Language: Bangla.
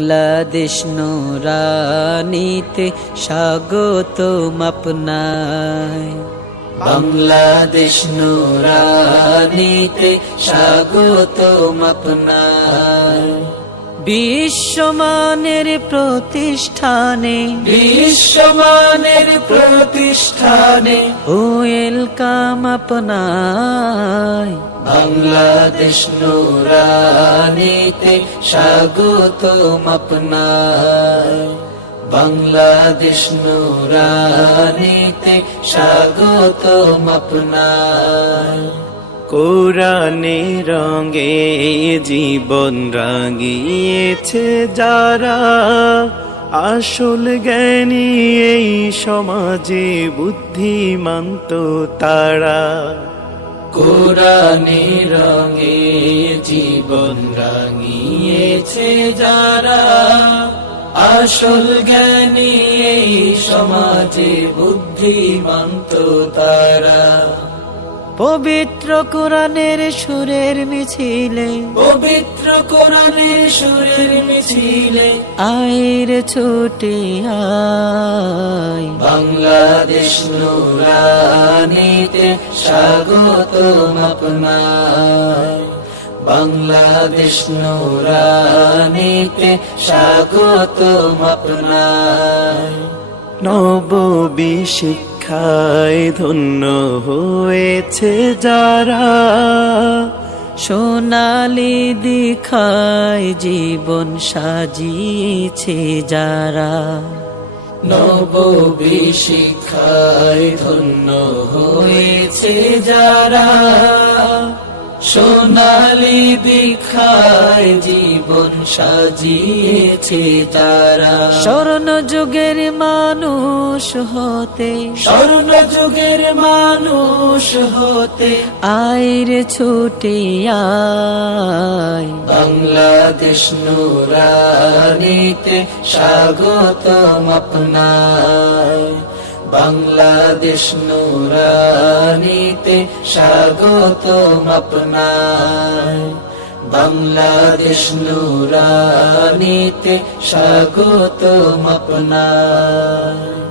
বাংলাদেশ নুরানিতে স্বাগতম আপনায়। বাংলাদেশ নুরানিতে স্বাগতম আপনায়। বিশ্বমানের প্রতিষ্ঠানে ওয়েলকাম আপনায়। বাংলাদেশ নুরানিতে স্বাগতম আপনায়। বাংলাদেশ নুরানিতে স্বাগতম আপনায়। কোরআনে রঙে জীবন রাঙিয়েছে যারা, আসল জ্ঞানী এই সমাজে বুদ্ধিমান্ত তারা। কোরআনে রঙে জীবন রাঙিয়েছে যারা, আসল জ্ঞানী এই সমাজে বুদ্ধিমান্ত তারা। পবিত্র কোরআনের সুরের মিছিলে আয়ের ছুটে আয়। বাংলাদেশ নুরানিতে স্বাগতম আপনায়। বাংলাদেশ নুরানিতে স্বাগতম আপনায়। নববী শিক্ষায় ধন্য হয়েছে যারা, সোনালি দীক্ষায় জীবন সাজিয়েছে যারা। নববী শিক্ষায় ধন্য হয়েছে যারা, সোনালি দীক্ষায় জীবন সাজিয়েছে তারা। স্বর্ণ যুগের মানুষ হতে আয়ের ছুটে আয়। বাংলাদেশ নুরানিতে স্বাগতম আপনায়। বাংলাদেশ নুরানিতে স্বাগতম আপনায়। বাংলাদেশ নুরানিতে স্বাগতম আপনায়।